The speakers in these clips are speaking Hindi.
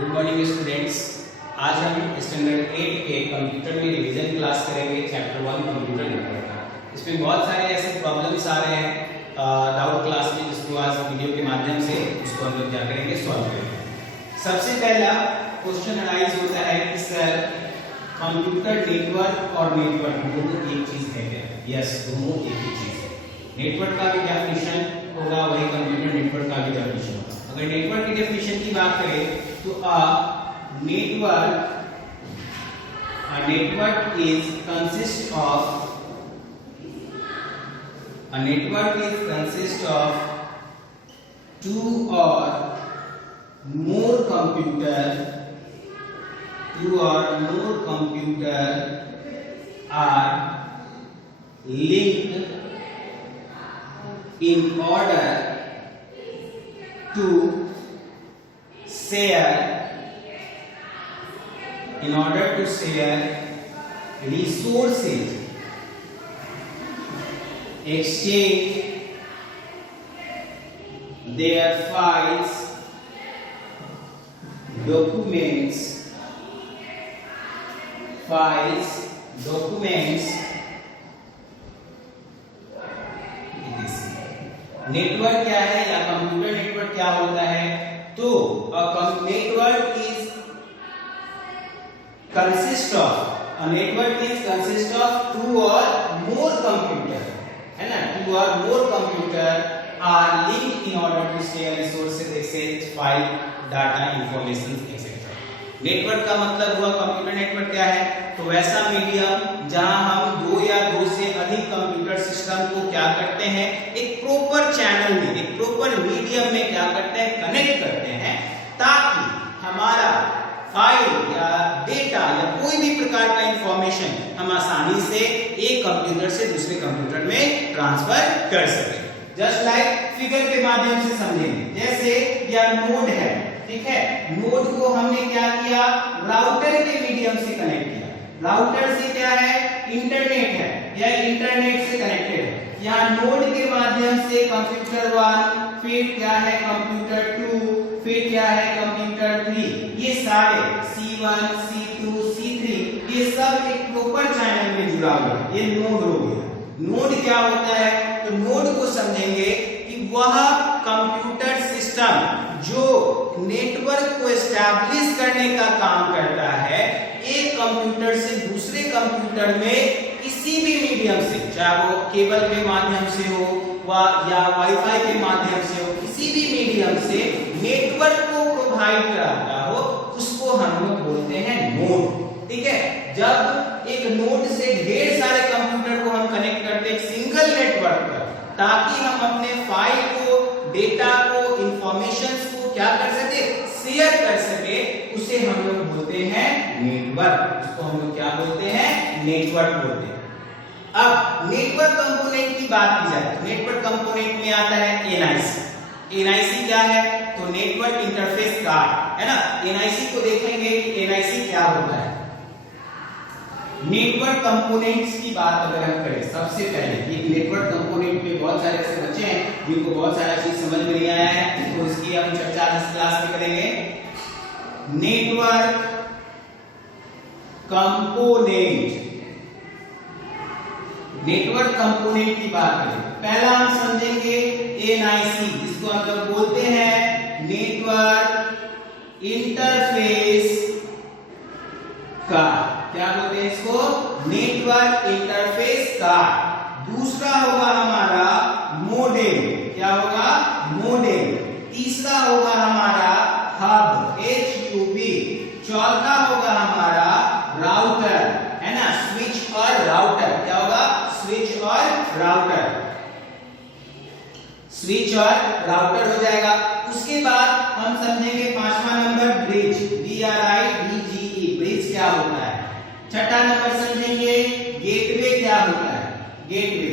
Good morning students. आज हम स्टैंडर्ड 8 के कंप्यूटर में रिवीजन क्लास करेंगे चैप्टर 1 कंप्यूटर नेटवर्क का। इसमें बहुत सारे ऐसे प्रॉब्लम्स आ रहे हैं डाउट क्लास में, जिसको आज वीडियो के माध्यम से उसको हम लोग क्या करेंगे, सॉल्व करेंगे। सबसे पहला क्वेश्चन अराइज होता है कि सर कंप्यूटर नेटवर्क और नेटवर्क दोनों एक चीज है क्या? यस, दोनों एक ही चीज है। नेटवर्क का भी डेफिनेशन होगा, वही कंप्यूटर नेटवर्क का भी डेफिनेशन होगा। अगर नेटवर्क की डेफिनेशन की बात करें तो network is consist of two or more computer are linked in order to share resources, exchange their files, documents, network क्या है या कंप्यूटर नेटवर्क क्या होता है? तो network is consist of two or more computer, है ना? Two or more computer are linked in order to share resources, exchange file, data, information, etc. Network का मतलब हुआ कंप्यूटर नेटवर्क क्या है? तो वैसा मीडियम जहां हम दो या दो से अधिक कंप्यूटर सिस्टम को क्या करते हैं, एक प्रॉपर चैनल में, एक प्रॉपर मीडियम में क्या करते हैं, कनेक्ट करते हैं, ताकि हमारा फाइल या डेटा या कोई भी प्रकार का इंफॉर्मेशन हम आसानी से एक कंप्यूटर से दूसरे कंप्यूटर में ट्रांसफर कर सकें। जस्ट लाइक फिगर के माध्यम से समझेंगे। जैसे यह नोड है, ठीक है, नोड को हमने क्या किया, राउटर के मीडियम से कनेक्ट किया। राउटर से क्या है, इंटरनेट है, यह इंटरनेट से कनेक्टेड है। यहाँ नोड के माध्यम से कंप्यूटर 1, फिर क्या है कंप्यूटर 2, फिर क्या है कंप्यूटर 3, ये सारे C1, C2, C3 ये सब एक प्रॉपर चैनल में जुड़ा हुआ है। ये नोड हो गया। नोड क्या होता है? तो नोड को समझेंगे कि वह कंप्यूटर सिस्टम जो नेटवर्क को एस्टैब्लिश करने का काम करता है, एक कंप्यूटर से दूसरे कंप्यूटर में किसी भी मीडियम से, चाहे वो केबल के माध्यम से हो या वाईफाई के माध्यम से हो, किसी भी मीडियम से नेटवर्क को प्रोवाइड कराता हो, उसको हम लोग बोलते हैं नोड। ठीक है, जब एक नोड से ढेर सारे कंप्यूटर को हम कनेक्ट करते हैं सिंगल नेटवर्क पर, ताकि हम अपने फाइल को, डेटा को, इंफॉर्मेशंस को क्या कर सके, शेयर कर सके, उसे हम लोग बोलते हैं नेटवर्क। उसको हम लोग क्या बोलते हैं, नेटवर्क बोलते हैं। अब नेटवर्क कंपोनेंट की बात की जाए तो नेटवर्क कंपोनेंट में आता है NIC। NIC क्या है? तो नेटवर्क इंटरफेस कार्ड, है ना? NIC को देखेंगे कि NIC क्या होता है। नेटवर्क कंपोनेंट्स की बात अगर हम करें, सबसे पहले ये नेटवर्क कंपोनेंट में बहुत सारे ऐसे बच्चे हैं जिनको बहुत सारा चीज समझ में नहीं आया है, तो इसकी हम चर्चा इस क्लास में करेंगे। नेटवर्क कंपोनेंट, नेटवर्क कंपोनेंट की बात करें, पहला हम समझेंगे NIC, जिसको हम लोग बोलते हैं नेटवर्क इंटरफेस कार्ड। क्या बोलते हैं इसको? Network interface card. दूसरा होगा हमारा मोडेम। क्या होगा? मोडेम। तीसरा होगा हमारा हब, HUB। चौथा होगा हमारा राउटर, है ना? स्विच और राउटर। क्या होगा? स्विच और राउटर। स्विच और राउटर हो जाएगा। उसके बाद हम समझेंगे पांचवा नंबर ब्रिज, BRIDGE, ब्रिज क्या होता है। छठा नंबर समझेंगे गेटवे क्या होता है, गेटवे,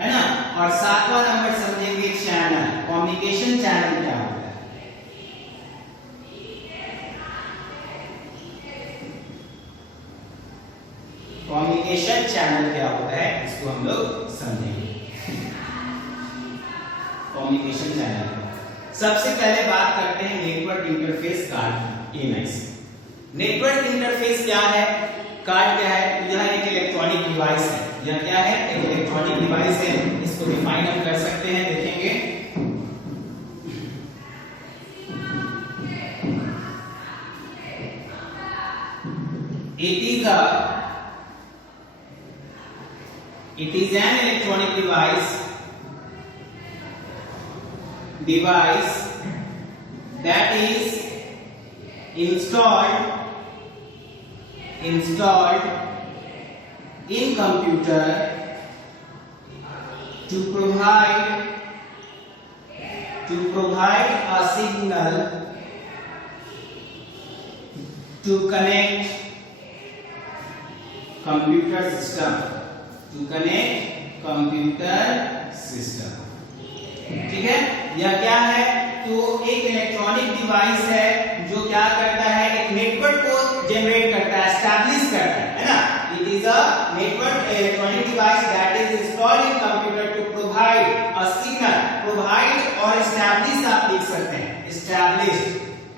है ना? और सातवां नंबर समझेंगे चैनल, कम्युनिकेशन चैनल क्या होता है। कम्युनिकेशन चैनल क्या होता है, इसको हम लोग समझेंगे। कम्युनिकेशन चैनल सबसे पहले बात करते हैं network interface card NIC. Network interface क्या है, कार्ड क्या है? यह एक इलेक्ट्रॉनिक डिवाइस है। यह क्या है? एक इलेक्ट्रॉनिक डिवाइस है। इसको डिफाइन हम कर सकते हैं, देखेंगे। It is an electronic device that is installed in computer to provide a signal to connect computer system। ठीक है, यह क्या है? तो एक इलेक्ट्रॉनिक डिवाइस है जो क्या करता है? एक नेटवर्क को जनरेट करता है, एस्टैब्लिश करता है ना। It is a network electronic device that is installed in computer to provide a signal. Provide और एस्टैब्लिश आप लिख सकते हैं, एस्टैब्लिश्ड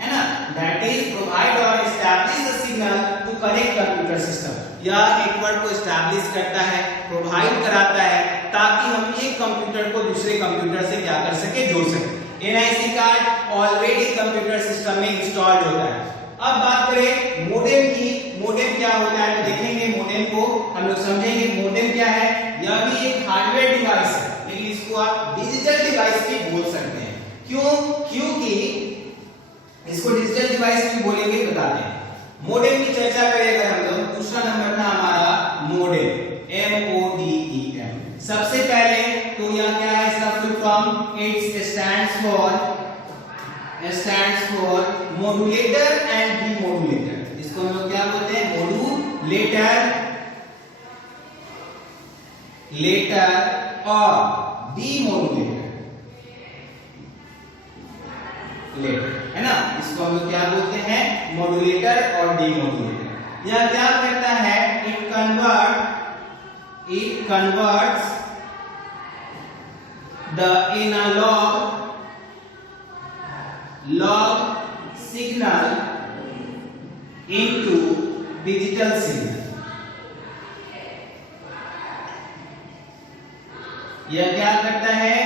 है ना, दैट इज प्रोवाइड और establish a signal to connect computer system. यह नेटवर्क को एस्टैब्लिश करता है, प्रोवाइड कराता है, ताकि हम एक कंप्यूटर को दूसरे कंप्यूटर से क्या कर सके? जोड़ सके। NIC card already computer system में इंस्टॉल्ड होता है। अब बात करें मोडेम की। मोडेम क्या होता है तो देखेंगे, मोडेम को हम लोग समझेंगे। मोडेम क्या है? यह भी एक हार्डवेयर डिवाइस है, लेकिन इसको आप डिजिटल डिवाइस भी बोल सकते हैं। क्यों? क्योंकि इसको डिजिटल डिवाइस भी बोलेंगे, बताते हैं। मोडेम की चर्चा करें अगर हम लोग, दूसरा नंबर था हमारा मोडेम, MODEM। सबसे पहले तो यह क्या है? इसका full form it stands for modulator and demodulator. इसको हम लोग क्या बोलते हैं? लेटर और डीमॉड्यूलेटर है ना। इसको हम लोग क्या बोलते हैं? मॉड्यूलेटर और डीमॉड्यूलेटर। यह क्या करता है? It converts the analog signal into digital signal। यह क्या करता है?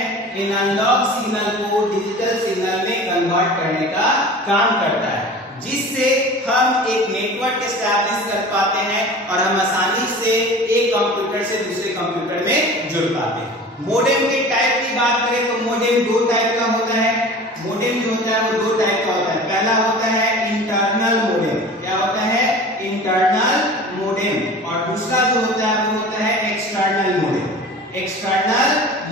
एनालॉग सिग्नल को डिजिटल सिग्नल में कन्वर्ट करने का काम करता है, जिससे हम एक नेटवर्क एस्टैब्लिश कर पाते हैं और हम आसानी से एक कंप्यूटर से दूसरे कंप्यूटर में जुड़ पाते हैं। मोडेम के टाइप की बात करें तो मोडेम दो टाइप का होता है। मोडेम जो होता है वो दो टाइप का होता है। पहला होता है इंटरनल मोडेम। क्या होता है? Internal modem. और दूसरा जो होता है वो होता है एक्सटर्नल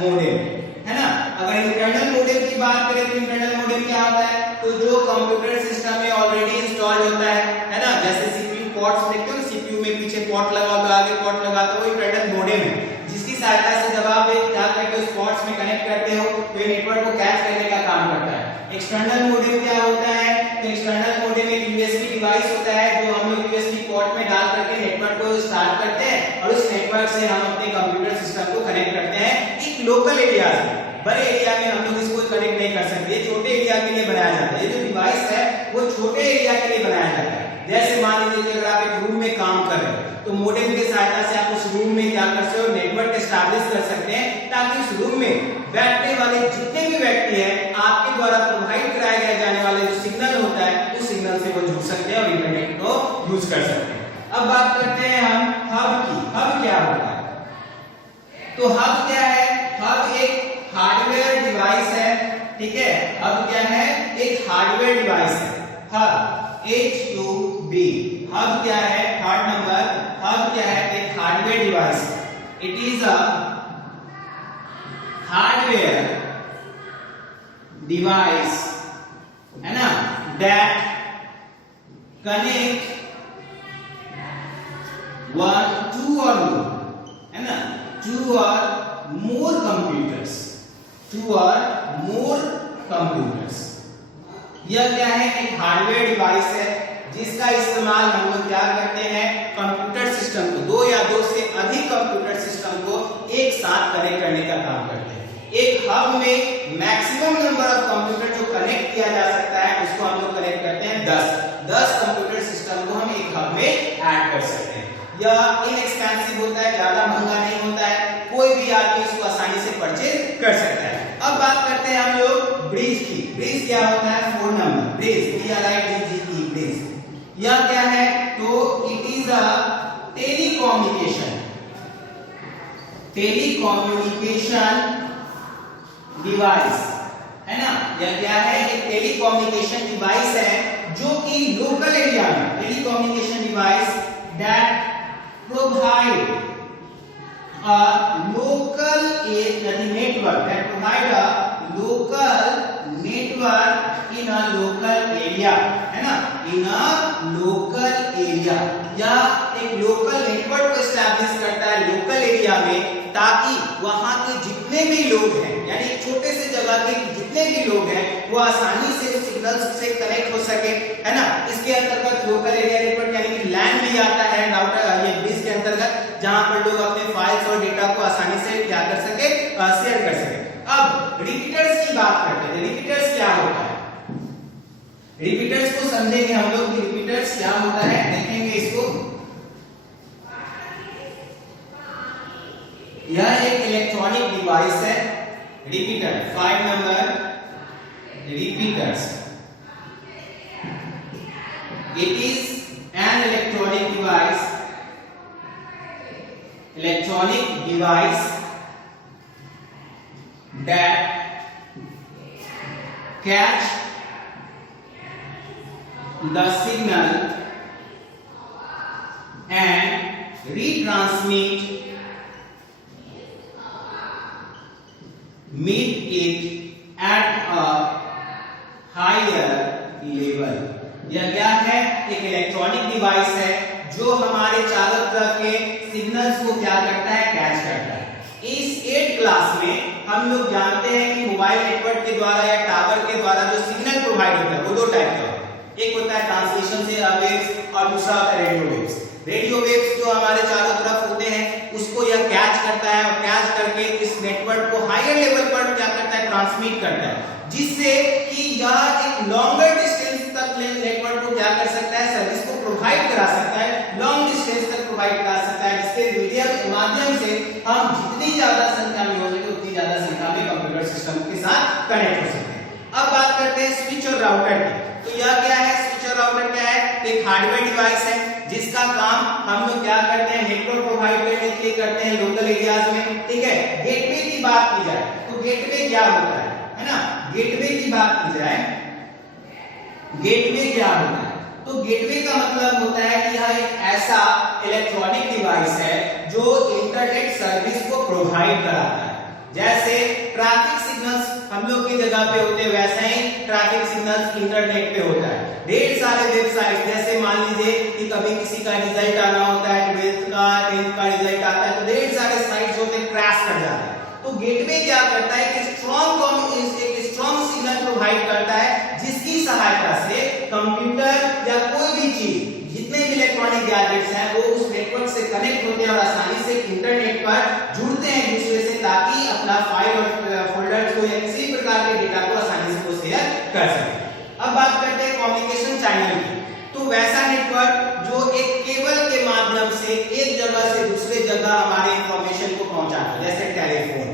मोडेम। है ना। अगर इंटरनल मोडेम की बात करें तो इंटरनल मोडेम क्या होता है? तो जो कंप्यूटर सिस्टम में ऑलरेडी इंस्टॉल होता है ना। जैसे सीपीयू पोर्ट्स देखते हो, सीपीयू में पीछे पोर्ट लगा होगा, आगे पोर्ट लगा, तो वो इंटरनल मोडेम है, जिसकी सहायता से जब आप क्या करके उस पोर्ट्स में कनेक्ट करते हो तो ये नेटवर्क को कैच करने का काम करता है। एक्सटर्नल मोडेम क्या होता है? तो एक्सटर्नल मोडेम एक यूएसबी डिवाइस होता है जो हम लोग यूएसबी पोर्ट में डाल करके नेटवर्क को स्टार्ट करते हैं और उस नेटवर्क से हम अपने कंप्यूटर सिस्टम को कनेक्ट करते हैं। एक लोकल एरिया में, बड़े एरिया में हम लोग इसको कनेक्ट नहीं कर सकते, छोटे एरिया के लिए बनाया जाता है। ये जो डिवाइस है वो छोटे एरिया के लिए बनाया जाता है। जैसे मान लीजिए कि अगर आप एक रूम में काम कर रहे हो तो मोडेम की सहायता से आप उस रूम में क्या कर सकते हो? नेटवर्क एस्टैब्लिश कर सकते हैं, ताकि उस रूम में बैठने वाले जितने भी व्यक्ति हैं आपके द्वारा प्रोवाइड कराया जाने वाले जो सिग्नल होता है उस सिग्नल से वो जुड़ सकते हैं और इंटरनेट को यूज कर सकते हैं। अब बात करते हैं हम हब की। हब क्या होता है? तो हब क्या है? हब एक हार्डवेयर डिवाइस है, ठीक है। हब क्या है? एक हार्डवेयर डिवाइस है। Hub HUB। हब क्या है? थर्ड नंबर, हब क्या है? एक hardware device. It is a hardware device, है ना, दैट कनेक्ट टू और मोर, है ना, टू और मोर कंप्यूटर्स, यह क्या है? एक हार्डवेयर डिवाइस है जिसका इस्तेमाल हम लोग क्या करते हैं? कंप्यूटर सिस्टम को, दो या दो से अधिक कंप्यूटर सिस्टम को एक साथ कनेक्ट करने का काम करते हैं। एक हब में मैक्सिमम नंबर ऑफ कंप्यूटर जो कनेक्ट किया जा सकता है उसको हम लोग कनेक्ट करते हैं 10 कंप्यूटर सिस्टम को हम एक हब में ऐड कर सकते हैं। यह इनएक्सपेंसिव होता है, ज्यादा महंगा नहीं होता है, कोई भी आदमी इसको आसानी से परचेज कर सकता है। अब बात करते हैं हम लोग ब्रिज की। ब्रिज क्या होता है? 4 नंबर ब्रिज, ब्रिज। यह क्या है? तो it is a telecommunication device, है ना। यह क्या है? एक टेलीकम्युनिकेशन डिवाइस है जो कि लोकल एरिया में, telecommunication device that provide a local network, that provide a local network in a local area, है ना, in a local area, या एक लोकल नेटवर्क को एस्टैब्लिश करता है लोकल एरिया में, ताकि वहां के जितने भी लोग हैं, यानी छोटे से जगह के जितने भी लोग हैं वो आसानी से सिग्नल्स से कनेक्ट हो सके, है ना। इसके अंतर्गत लोकल एरिया नेटवर्क यानी कि लैन भी आता है राउटर, ये ब्रिज के अंतर्गत, जहां पर लोग अपने फाइल्स और डेटा को आसानी से क्या कर सके, शेयर कर सके। अब रिपीटर्स की बात करते हैं। रिपीटर्स क्या होता है? रिपीटर्स को समझेंगे हम लोग कि रिपीटर्स क्या होता है, देखेंगे इसको। यह एक इलेक्ट्रॉनिक डिवाइस है, repeater. 5 number repeaters, it is an electronic device that catch the signal and retransmit it at a higher level। यह क्या है? एक इलेक्ट्रॉनिक डिवाइस है जो हमारे चारों तरफ के सिग्नल्स को क्या करता है? कैच करता है। इस 8 क्लास में हम लोग जानते हैं कि मोबाइल नेटवर्क के द्वारा या टावर के द्वारा जो सिग्नल प्रोवाइड होता है वो 2 टाइप का होता है। एक होता है ट्रांसमिशन से वेव्स और दूसरा होता है रेडियो वेव्स। रेडियो वेव्स जो हमारे चारों तरफ होते हैं उसको यह कैच करता है और कैच करके इस नेटवर्क को हायर लेवल पर क्या करता है? ट्रांसमिट करता है, जिससे कि यह एक लॉन्गर डिस्टेंस तक नेटवर्क को क्या कर सकता है? सर्विस को प्रोवाइड करा सकता है, लॉन्ग डिस्टेंस तक प्रोवाइड करा सकता है, जिसके मीडिया के माध्यम से हम जितनी ज्यादा संख्या में हो सके उतनी ज्यादा संख्या में कंप्यूटर सिस्टम के साथ कनेक्ट हो सकते हैं। अब बात करते हैं स्विच और राउटर की। तो यह क्या है? स्विच और राउटर क्या है? एक हार्डवेयर डिवाइस है जिसका काम हम लोग क्या करते हैं? नेटवर्क प्रोवाइड करने के लिए करते हैं लोकल एरियाज में, ठीक है। गेटवे की बात की जाए तो गेटवे क्या होता है ना। गेटवे की बात की जाए, गेटवे क्या होता है? तो गेटवे का मतलब होता है कि यह एक ऐसा इलेक्ट्रॉनिक डिवाइस है जो इंटरनेट सर्विस को प्रोवाइड कराता है। जैसे ट्रैफिक सिग्नल्स हम लोग की जगह पे होते हैं, वैसे ही ट्रैफिक सिग्नल्स इंटरनेट पे होता है। ढेर सारे वेबसाइट, जैसे मान लीजिए कि कभी किसी का रिजल्ट आना होता है, 12th का 10th का रिजल्ट आता है, तो ढेर सारे साइट्स होते हैं, क्रैश कर जाते हैं। तो गेटवे क्या करता है कि स्ट्रॉन्ग सिग्नल प्रोवाइड करता है, जिसकी सहायता से कंप्यूटर या कोई भी चीज, जितने भी इलेक्ट्रॉनिक गैजेट्स हैं, वो उस नेटवर्क से कनेक्ट होते हैं और आसानी से इंटरनेट पर जुड़ते हैं एक दूसरे से, ताकि अपना फाइल और फोल्डर्स को या किसी प्रकार के डेटा को आसानी से वो शेयर कर सके। अब बात करते हैं कम्युनिकेशन चैनल की। तो वैसा नेटवर्क जो एक केबल के माध्यम से एक जगह से दूसरे जगह हमारे इंफॉर्मेशन को पहुंचाता है, जैसे टेलीफोन।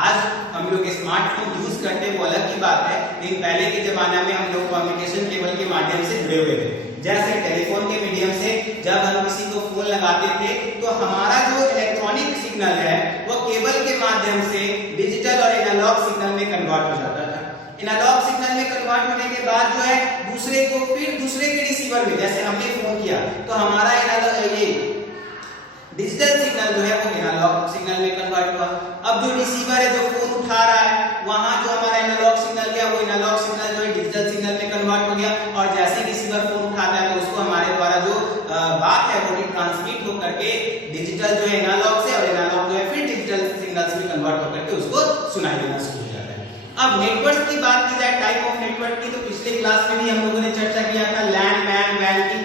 आज हम लोग स्मार्टफोन यूज करते हैं वो अलग की बात है, लेकिन पहले के जमाने में हम लोग कम्युनिकेशन केबल के माध्यम से जुड़े हुए थे। जैसे टेलीफोन के मीडियम से जब हम किसी को फोन लगाते थे तो हमारा जो इलेक्ट्रॉनिक सिग्नल है वो केबल के माध्यम से डिजिटल और एनालॉग सिग्नल में कन्वर्ट हो जाता था। एनालॉग सिग्नल में कन्वर्ट होने के बाद जो है दूसरे को फिर दूसरे के रिसीवर में, जैसे हमने फोन किया तो हमारा ये डिजिटल सिग्नल जो है वो एनालॉग सिग्नल में कन्वर्ट हुआ। अब जो रिसीवर है जो फोन उठा रहा है, वहां जो हमारा एनालॉग सिग्नल गया वो एनालॉग सिग्नल जो है डिजिटल सिग्नल में कन्वर्ट हो गया, और जैसे रिसीवर फोन उठाता है तो उसको हमारे द्वारा जो बात है वो ट्रांसमिट हो करके डिजिटल जो है एनालॉग से, और एनालॉग जो है फिर डिजिटल सिग्नल्स में कन्वर्ट हो करके उसको सुनाई देना शुरू हो जाता है। अब नेटवर्क की बात की जाए, टाइप ऑफ नेटवर्क की, तो पिछले क्लास में भी हम लोगों ने चर्चा किया था लैन, मैन, वैन की।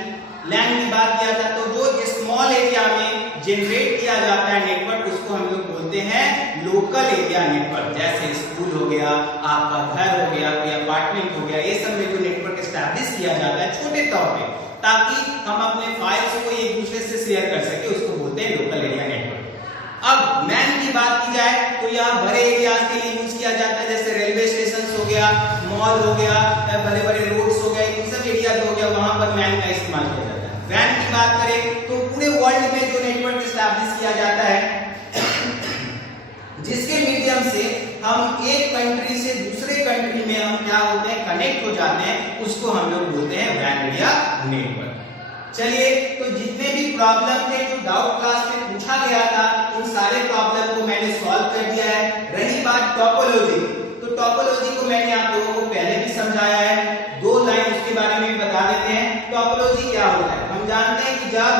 लैन की बात किया था तो जो स्मॉल एरिया में जनरेट किया जाता है नेटवर्क, उसको हम लोग बोलते हैं लोकल एरिया नेटवर्क, जैसे स्कूल हो गया, आपका घर हो गया, कोई अपार्टमेंट हो गया, ये सब में जो नेटवर्क एस्टैब्लिश किया जाता है छोटे तौर पे, ताकि हम अपने फाइल्स को एक दूसरे से शेयर कर सके, उसको बोलते हैं लोकल एरिया नेटवर्क। अब मैन की बात की जाए तो यह बड़े एरियाज के लिए यूज किया जाता है, जैसे रेलवे स्टेशन हो गया, मॉल हो गया, बड़े बड़े रोड्स हो गए, इन सब एरिया हो गया, वहां पर मैन का इस्तेमाल किया जाता है। वैन की बात करें तो पूरे वर्ल्ड में जो नेटवर्क एस्टैब्लिश किया जाता है, जिसके मीडियम से हम एक कंट्री से दूसरे कंट्री में हम क्या होते हैं, कनेक्ट हो जाते हैं, उसको हम लोग बोलते हैं वैन एरिया नेटवर्क। चलिए, तो जितने भी प्रॉब्लम थे जो डाउट क्लास में पूछा गया था, उन सारे प्रॉब्लम को मैंने सॉल्व कर दिया है। रही बात टोपोलॉजी, तो टोपोलॉजी को मैंने आप लोगों को पहले भी समझाया है, 2 लाइन उसके बारे में बता देते हैं। टोपोलॉजी क्या होता है? हम जानते हैं कि जब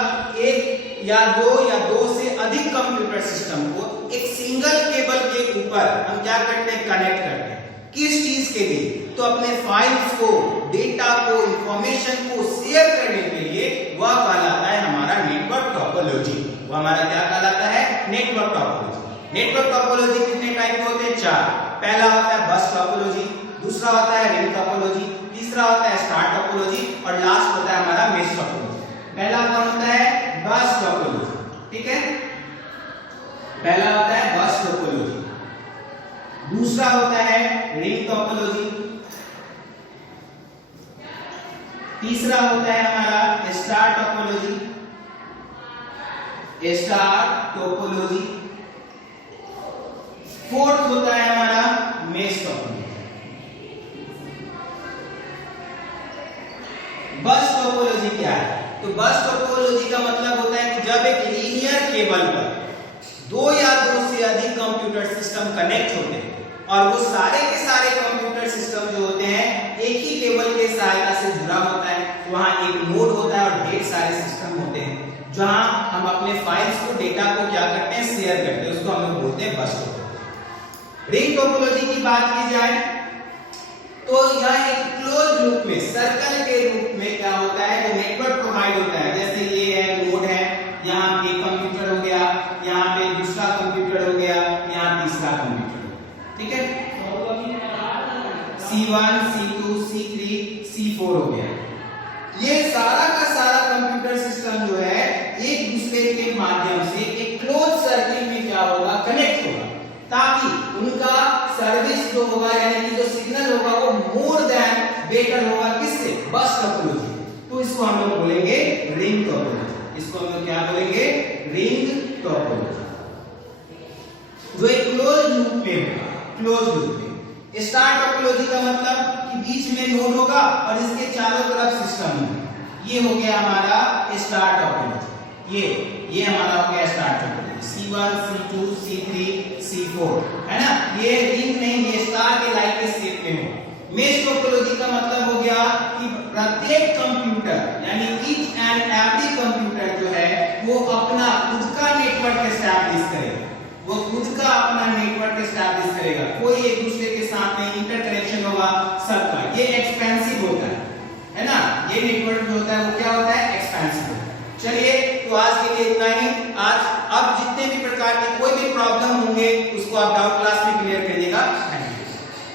एक या दो से अधिक कंप्यूटर सिस्टम को एक सिंगल केबल के ऊपर हम क्या करते हैं, कनेक्ट करते हैं। किस चीज के लिए? तो अपने फाइल्स को, डेटा को, इंफॉर्मेशन को शेयर करने के लिए, वह कहलाता है हमारा नेटवर्क टोपोलॉजी। वो हमारा क्या कहलाता है? Network topology. नेटवर्क टोपोलॉजी कितने टाइप के होते हैं? 4। पहला होता है बस टोपोलॉजी, दूसरा होता है रिंग टोपोलॉजी, तीसरा होता है स्टार टोपोलॉजी, और लास्ट होता है हमारा मेश टोपोलॉजी। पहला कौन होता है? बस टोपोलॉजी, ठीक है, पहला होता है बस टोपोलॉजी, दूसरा होता है रिंग टोपोलॉजी, तीसरा होता है हमारा स्टार टोपोलॉजी, फोर्थ होता है हमारा मेश टोपोलॉजी। बस टोपोलॉजी क्या है? तो बस टोपोलॉजी का मतलब होता है कि जब एक लीनियर केबल पर 2 या 2 से अधिक कंप्यूटर सिस्टम कनेक्ट होते हैं, और वो सारे के सारे कंप्यूटर सिस्टम जो होते हैं एक ही केबल के सहायता से जुड़ा होता है, वहां एक नोड होता है और ढेर सारे सिस्टम होते हैं, जहां हम अपने फाइल्स को, डेटा को क्या करते हैं, शेयर करते हैं, उसको हम लोग बोलते हैं बस टोपोलॉजी। रिंग टोपोलॉजी की बात की जाए तो यह एक क्लोज लूप में, सर्कल के रूप में क्या होता है, जो नेटवर्क प्रोवाइड होता है। जैसे ये है नोड है, यहाँ पे कंप्यूटर हो गया, यहाँ पे दूसरा कंप्यूटर हो गया, यहाँ तीसरा कंप्यूटर हो गया, ठीक है, C1, C2, C3, C4 हो गया। ये सारा का सारा कंप्यूटर सिस्टम जो है एक दूसरे के माध्यम से एक क्लोज सर्किट में क्या होगा, कनेक्ट होगा, ताकि उनका सर्विस जो होगा, यानी कि जो सिग्नल होगा, वो मोर देन बेटर होगा, किससे? बस टोपोलॉजी। तो इसको हम लोग बोलेंगे रिंग टोपोलॉजी। इसको हम लोग क्या बोलेंगे? रिंग टोपोलॉजी, जो एक क्लोज लूप में होगा, क्लोज लूप में। स्टार टोपोलॉजी का मतलब कि बीच में नोड होगा और इसके चारों तरफ सिस्टम होगा, ये हो गया हमारा स्टार टोपोलॉजी। ये हमारा हो गया star topology, C1, C2, C3, C4, है ना। ये रिंग नहीं, ये स्टार के लाइक के शेप में होगा। मेश टोपोलॉजी का मतलब हो गया कि प्रत्येक कंप्यूटर, यानी ईच एंड एवरी कंप्यूटर जो है वो अपना खुद का नेटवर्क एस्टैब्लिश करेगा, वो खुद का अपना नेटवर्क एस्टैब्लिश करेगा, कोई एक दूसरे के साथ में इंटरकनेक्शन होगा सबका। ये एक्सपेंसिव होता है ना, ये नेटवर्क जो होता है वो क्या होता है,